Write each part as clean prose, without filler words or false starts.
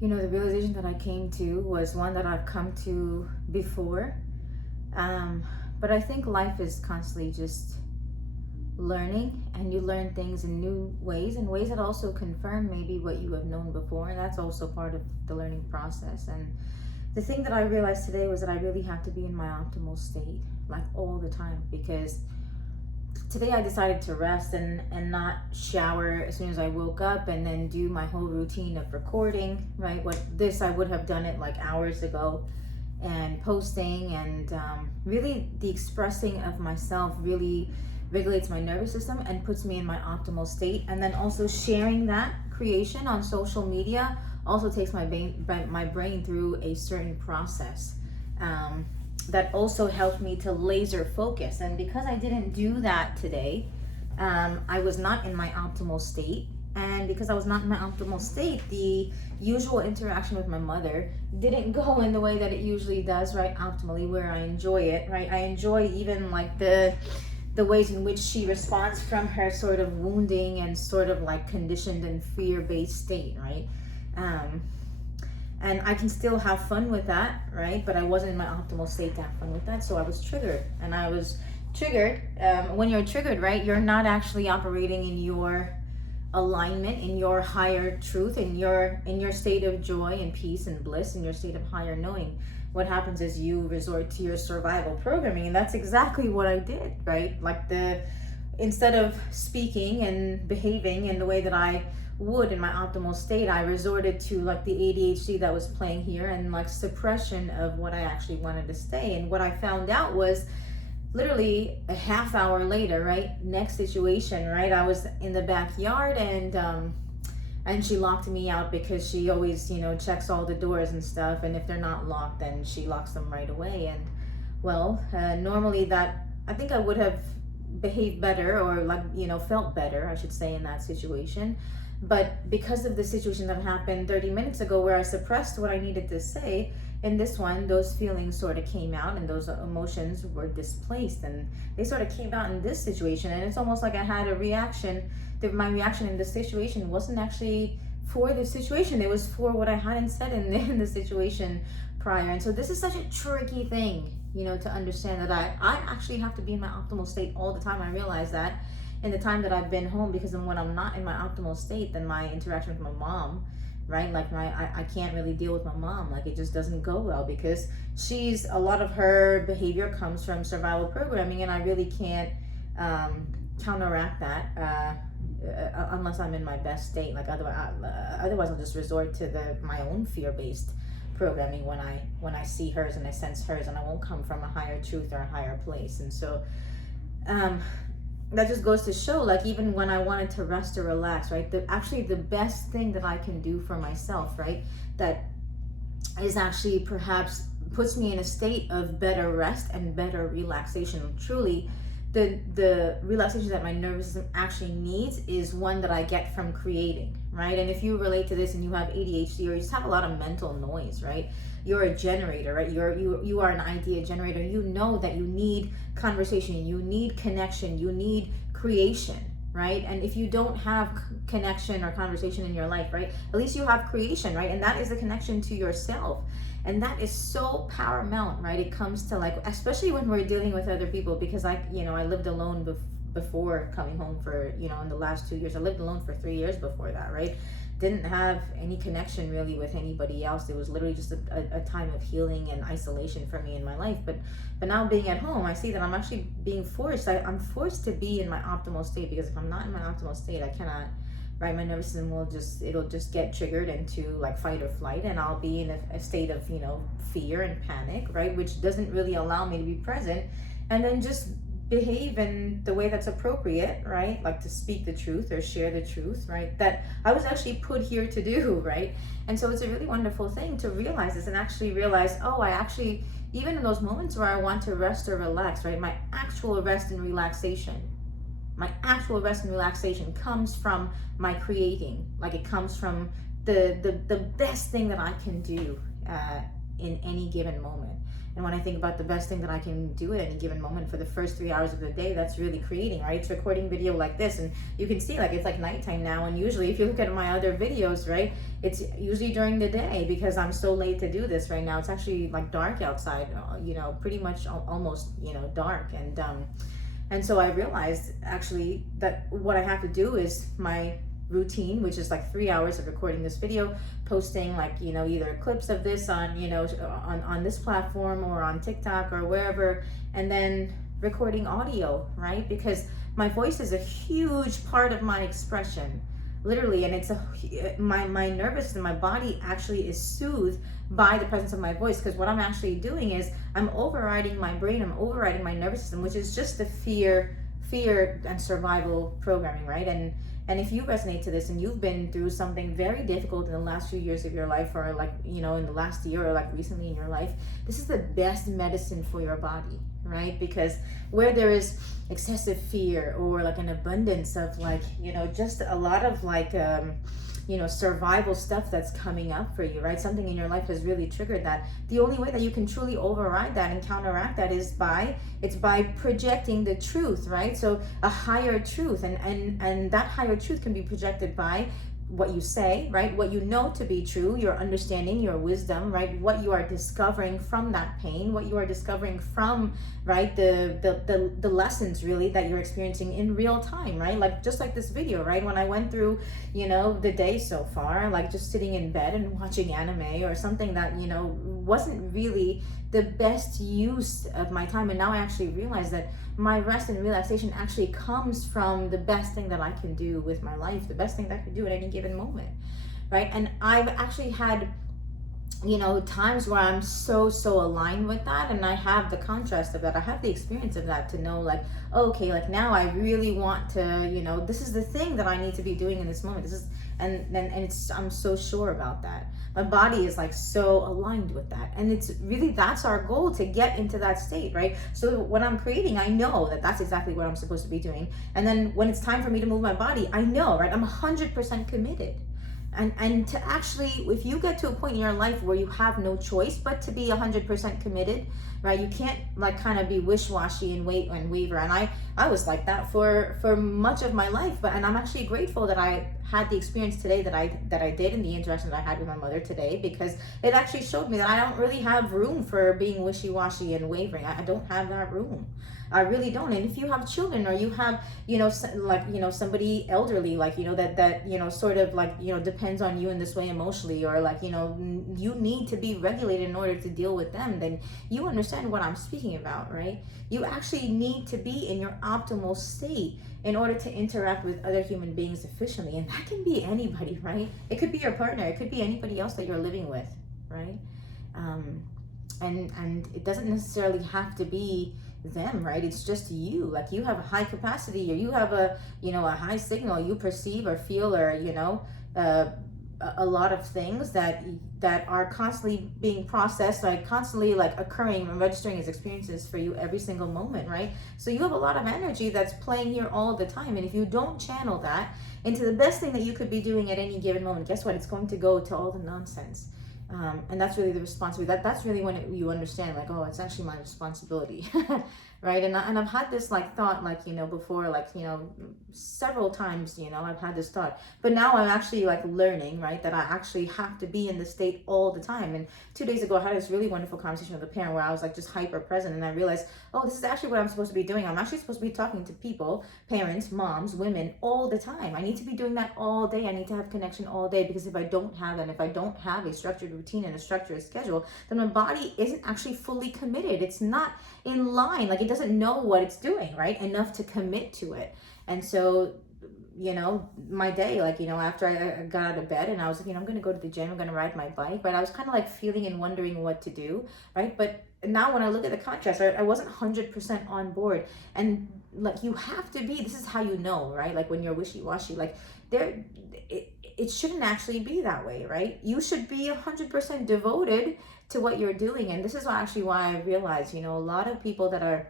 The realization that I came to was one that I've come to before. But I think life is constantly just learning, and you learn things in new ways, and ways that also confirm maybe what you have known before. And that's also part of the learning process. And the thing that I realized today was that I really have to be in my optimal state, like all the time, because today I decided to rest and not shower as soon as I woke up and then do my whole routine of recording, right? I would have done it like hours ago, and posting, and really the expressing of myself really regulates my nervous system and puts me in my optimal state. And then also sharing that creation on social media also takes my brain through a certain process. That also helped me to laser focus. And because I didn't do that today, I was not in my optimal state. And because I was not in my optimal state, the usual interaction with my mother didn't go in the way that it usually does, right? Optimally, where I enjoy it, right? I enjoy even like the ways in which she responds from her sort of wounding and sort of like conditioned and fear-based state, right? And I can still have fun with that, right? But I wasn't in my optimal state to have fun with that, so I was triggered. And I was triggered. When you're triggered, right, you're not actually operating in your alignment, in your higher truth, in your state of joy and peace and bliss, in your state of higher knowing. What happens is you resort to your survival programming, and that's exactly what I did, right? Like instead of speaking and behaving in the way that I would in my optimal state, I resorted to like the ADHD that was playing here, and like suppression of what I actually wanted to say. And what I found out was literally a half hour later, right? Next situation, right? I was in the backyard, and she locked me out because she always, checks all the doors and stuff. And if they're not locked, then she locks them right away. And well, normally that, I think I would have behaved better, or like, felt better, I should say, in that situation. But because of the situation that happened 30 minutes ago where I suppressed what I needed to say, in this one, those feelings sort of came out, and those emotions were displaced, and they sort of came out in this situation. And it's almost like I had a reaction. My reaction in this situation wasn't actually for the situation. It was for what I hadn't said in the situation prior. And so this is such a tricky thing, to understand that I actually have to be in my optimal state all the time. I realize that in the time that I've been home, because then when I'm not in my optimal state, then my interaction with my mom, right? Like I can't really deal with my mom. Like it just doesn't go well, because a lot of her behavior comes from survival programming, and I really can't counteract that unless I'm in my best state. Like otherwise I'll just resort to my own fear-based programming when I see hers and I sense hers, and I won't come from a higher truth or a higher place. And so that just goes to show, like, even when I wanted to rest or relax, right, the best thing that I can do for myself, right, that is actually perhaps puts me in a state of better rest and better relaxation. Truly, the relaxation that my nervous system actually needs is one that I get from creating, right? And if you relate to this and you have ADHD, or you just have a lot of mental noise, right? You're a generator, right? You are an idea generator. You know that you need conversation, you need connection, you need creation, right? And if you don't have connection or conversation in your life, right, at least you have creation, right? And that is a connection to yourself. And that is so paramount, right? It comes to, like, especially when we're dealing with other people, because I lived alone before coming home for, in the last 2 years. I lived alone for 3 years before that, right? Didn't have any connection really with anybody else. It was literally just a time of healing and isolation for me in my life. But now being at home, I see that I'm actually being forced. I'm forced to be in my optimal state, because if I'm not in my optimal state, I cannot, right? My nervous system it'll just get triggered into like fight or flight, and I'll be in a state of, fear and panic, right? Which doesn't really allow me to be present and then just behave in the way that's appropriate, right? Like to speak the truth or share the truth, right? That I was actually put here to do, right? And so it's a really wonderful thing to realize this, and actually realize, even in those moments where I want to rest or relax, right? My actual rest and relaxation comes from my creating. Like it comes from the best thing that I can do in any given moment. And when I think about the best thing that I can do at any given moment for the first 3 hours of the day, that's really creating, right? It's recording video like this, and you can see like it's like nighttime now. And usually if you look at my other videos, right, it's usually during the day because I'm so late to do this right now. It's actually like dark outside, pretty much almost, dark. And so I realized actually that what I have to do is my routine, which is like 3 hours of recording this video, posting like, either clips of this on, on this platform or on TikTok or wherever, and then recording audio, right? Because my voice is a huge part of my expression, literally. And it's my nervous system, my body actually is soothed by the presence of my voice, because what I'm actually doing is I'm overriding my brain, I'm overriding my nervous system, which is just the fear and survival programming, right? And if you resonate to this and you've been through something very difficult in the last few years of your life, or like, in the last year, or like recently in your life, this is the best medicine for your body, right? Because where there is excessive fear, or like an abundance of like, just a lot of like, survival stuff that's coming up for you, right? Something in your life has really triggered that. The only way that you can truly override that and counteract that is by projecting the truth, right? So a higher truth, and that higher truth can be projected by what you say, right? What you know to be true, your understanding, your wisdom, right? What you are discovering from that pain, what you are discovering from, right, the lessons really that you're experiencing in real time, right? Like just like this video, right? When I went through, the day so far, like just sitting in bed and watching anime or something that, wasn't really the best use of my time. And now I actually realize that my rest and relaxation actually comes from the best thing that I can do with my life, the best thing that I can do at any given moment, right? And I've actually had, times where I'm so aligned with that, and I have the contrast of that. I have the experience of that to know like, okay, like now I really want to, this is the thing that I need to be doing in this moment. This is, and it's, I'm so sure about that. My body is like so aligned with that, and it's really, that's our goal, to get into that state, right? So when I'm creating, I know that that's exactly what I'm supposed to be doing. And then when it's time for me to move my body, I know, right, I'm 100% committed. And to actually, if you get to a point in your life where you have no choice but to be 100% committed, right? You can't like kind of be wish-washy and wait and waver. And I was like that for much of my life, and I'm actually grateful that I had the experience today that I did, and the interaction that I had with my mother today, because it actually showed me that I don't really have room for being wishy-washy and wavering. I don't have that room. I really don't. And if you have children, or you have, somebody elderly, like, that sort of like, depends on you in this way emotionally, or like, you need to be regulated in order to deal with them, then you understand what I'm speaking about, right? You actually need to be in your optimal state in order to interact with other human beings efficiently. And that can be anybody, right? It could be your partner. It could be anybody else that you're living with, right? And it doesn't necessarily have to be them, right? It's just you. Like you have a high capacity, or you have a high signal, you perceive or feel, or a lot of things that are constantly being processed, like constantly like occurring and registering as experiences for you every single moment, right? So you have a lot of energy that's playing here all the time, and if you don't channel that into the best thing that you could be doing at any given moment, guess what? It's going to go to all the nonsense. And that's really the responsibility. That's really when you understand, like, oh, it's actually my responsibility, right? And I've had this like thought, like, before, like, several times, I've had this thought, but now I'm actually like learning, right, that I actually have to be in the state all the time. And 2 days ago, I had this really wonderful conversation with a parent where I was like just hyper present, and I realized, oh, this is actually what I'm supposed to be doing. I'm actually supposed to be talking to people, parents, moms, women, all the time. I need to be doing that all day. I need to have connection all day, because if I don't have that, if I don't have a structured routine and a structured schedule, then my body isn't actually fully committed. It's not in line. Like it doesn't know what it's doing, right, enough to commit to it. And so, my day, like, after I got out of bed and I was like, I'm going to go to the gym, I'm going to ride my bike, but I was kind of like feeling and wondering what to do, right? But now when I look at the contrast, I wasn't 100% on board. And like, you have to be, this is how you know, right? Like when you're wishy-washy, like it shouldn't actually be that way, right? You should be 100% devoted to what you're doing. And this is actually why I realized, a lot of people that are,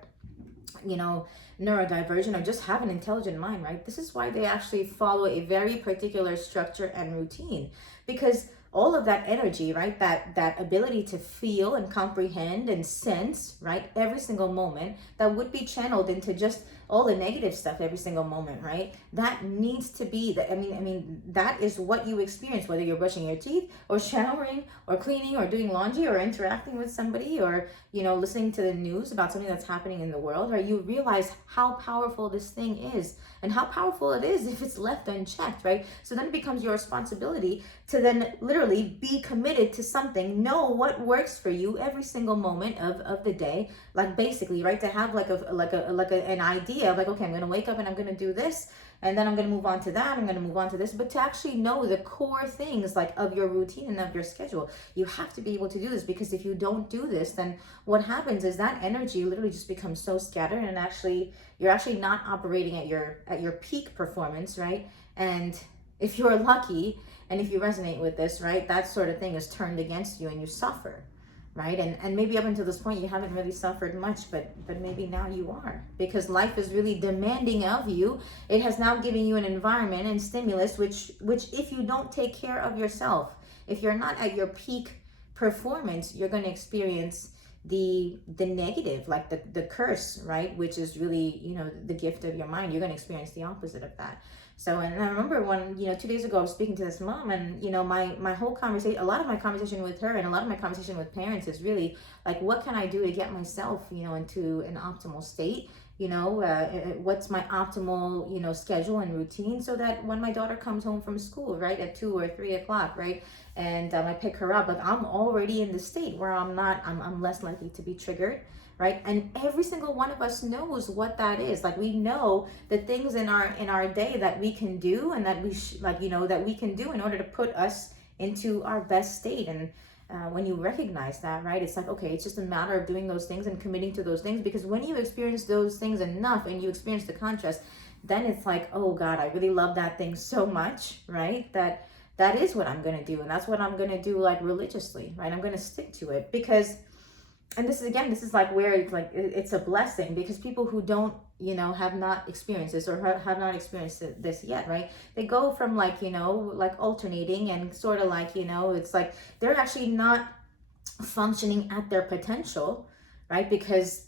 neurodivergent or just have an intelligent mind, right? This is why they actually follow a very particular structure and routine, because all of that energy, right? That ability to feel and comprehend and sense, right? Every single moment that would be channeled into just all the negative stuff every single moment, right? That needs to be that. I mean, that is what you experience, whether you're brushing your teeth or showering or cleaning or doing laundry or interacting with somebody or, listening to the news about something that's happening in the world, right? You realize how powerful this thing is and how powerful it is if it's left unchecked, right? So then it becomes your responsibility to then literally be committed to something, know what works for you every single moment of the day, like basically, right? To have an idea of like, okay, I'm gonna wake up and I'm gonna do this, and then I'm gonna move on to that, I'm gonna move on to this, but to actually know the core things like of your routine and of your schedule, you have to be able to do this, because if you don't do this, then what happens is that energy literally just becomes so scattered, and actually you're actually not operating at your peak performance, right? And if you're lucky and if you resonate with this, right, that sort of thing is turned against you and you suffer, right? And maybe up until this point you haven't really suffered much, but maybe now you are, because life is really demanding of you. It has now given you an environment and stimulus which if you don't take care of yourself, if you're not at your peak performance, you're going to experience the negative, like the curse, right? Which is really, the gift of your mind. You're going to experience the opposite of that. So, and I remember when, 2 days ago, I was speaking to this mom, and, my whole conversation, a lot of my conversation with her and a lot of my conversation with parents is really like, what can I do to get myself, into an optimal state? What's my optimal, schedule and routine, so that when my daughter comes home from school, right, at 2 or 3 o'clock, right, and I pick her up, like I'm already in the state where I'm less likely to be triggered, right? And every single one of us knows what that is. Like, we know the things in our day that we can do, and that that we can do in order to put us into our best state. And when you recognize that, right, it's like, okay, it's just a matter of doing those things and committing to those things, because when you experience those things enough and you experience the contrast, then it's like, oh God, I really love that thing so much, right, that is what I'm going to do, and that's what I'm going to do, like, religiously, right? I'm going to stick to it, because, and this is like where it's like it's a blessing, because people who don't, have not experienced this, or have not experienced this yet, right, they go from like, like alternating and sort of like, it's like they're actually not functioning at their potential, right, because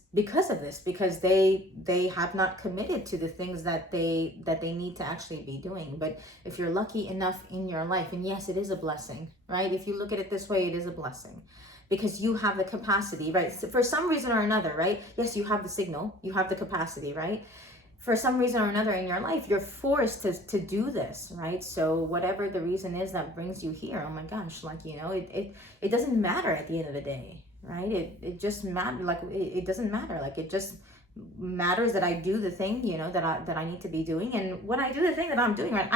of this, because they have not committed to the things that they need to actually be doing. But if you're lucky enough in your life, and yes, it is a blessing, right, if you look at it this way, it is a blessing, because you have the capacity, right, so for some reason or another, right, yes, you have the signal, you have the capacity, right, for some reason or another in your life, you're forced to do this, right? So whatever the reason is that brings you here, oh my gosh, like, it doesn't matter at the end of the day, right? It just matter, like, it doesn't matter, like, it just matters that I do the thing, that I need to be doing. And when I do the thing that I'm doing, right,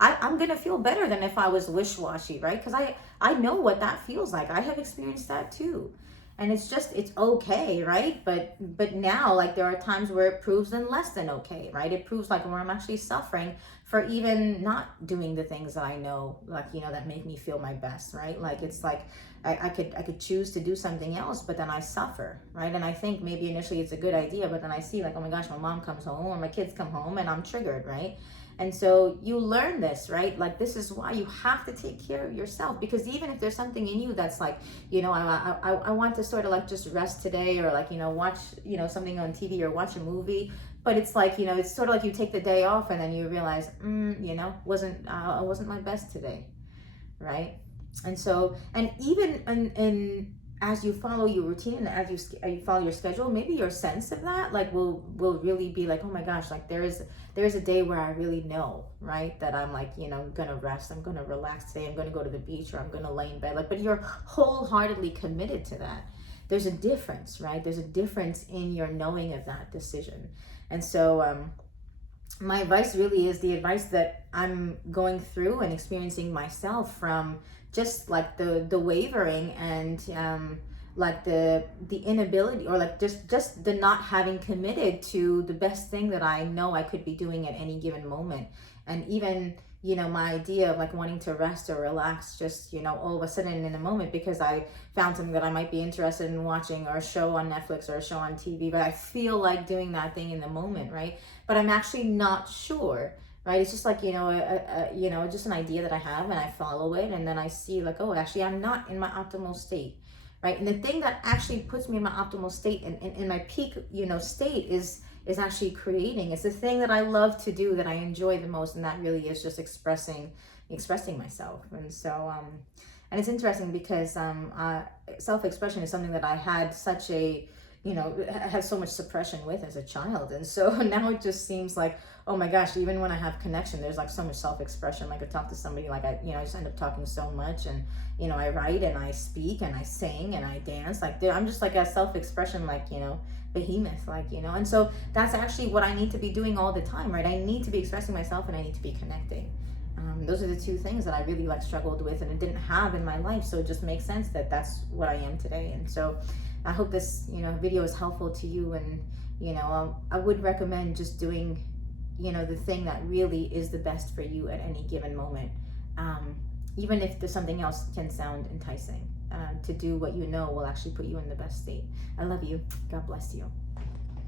I'm gonna feel better than if I was wish-washy, right? Because I know what that feels like. I have experienced that too. And it's okay, right? But now, like, there are times where it proves then less than okay, right? It proves like where I'm actually suffering for even not doing the things that I know, like, that make me feel my best, right? Like, it's like I could choose to do something else, but then I suffer, right? And I think maybe initially it's a good idea, but then I see like, oh my gosh, my mom comes home or my kids come home and I'm triggered, right? And so you learn this, right? Like, this is why you have to take care of yourself, because even if there's something in you that's like, I want to sort of like just rest today, or like, watch, something on TV or watch a movie, but it's like, it's sort of like you take the day off and then you realize, wasn't my best today, right? And so, and even in as you follow your routine and as you follow your schedule, maybe your sense of that like will really be like, oh my gosh, like there is a day where I really know, right, that I'm like, gonna rest, I'm gonna relax today, I'm gonna go to the beach, or I'm gonna lay in bed, like, but you're wholeheartedly committed to that. There's a difference, right? There's a difference in your knowing of that decision. And so my advice really is the advice that I'm going through and experiencing myself, from just like the wavering and like the inability, or like just the not having committed to the best thing that I know I could be doing at any given moment. And even my idea of like wanting to rest or relax just all of a sudden in a moment, because I found something that I might be interested in watching, or a show on Netflix or a show on TV, but I feel like doing that thing in the moment, right? But I'm actually not sure right? It's just like, you know, just an idea that I have, and I follow it, and then I see like, oh, actually I'm not in my optimal state, right? And the thing that actually puts me in my optimal state and in my peak, you know, state is actually creating. It's the thing that I love to do, that I enjoy the most, and that really is just expressing myself. And so and it's interesting because self-expression is something that I had such a, you know, had so much suppression with as a child. And so now it just seems like, oh my gosh, even when I have connection, there's like so much self-expression. Like I talk to somebody, like I just end up talking so much, and you know, I write and I speak and I sing and I dance. Like I'm just like a self-expression, like, you know, behemoth, like, you know. And so that's actually what I need to be doing all the time, right? I need to be expressing myself, and I need to be connecting. Those are the two things that I really like struggled with and it didn't have in my life. So it just makes sense that that's what I am today. And so I hope this, you know, video is helpful to you. And, you know, I would recommend just doing, you know, the thing that really is the best for you at any given moment. Even if there's something else can sound enticing, to do what you know will actually put you in the best state. I love you. God bless you.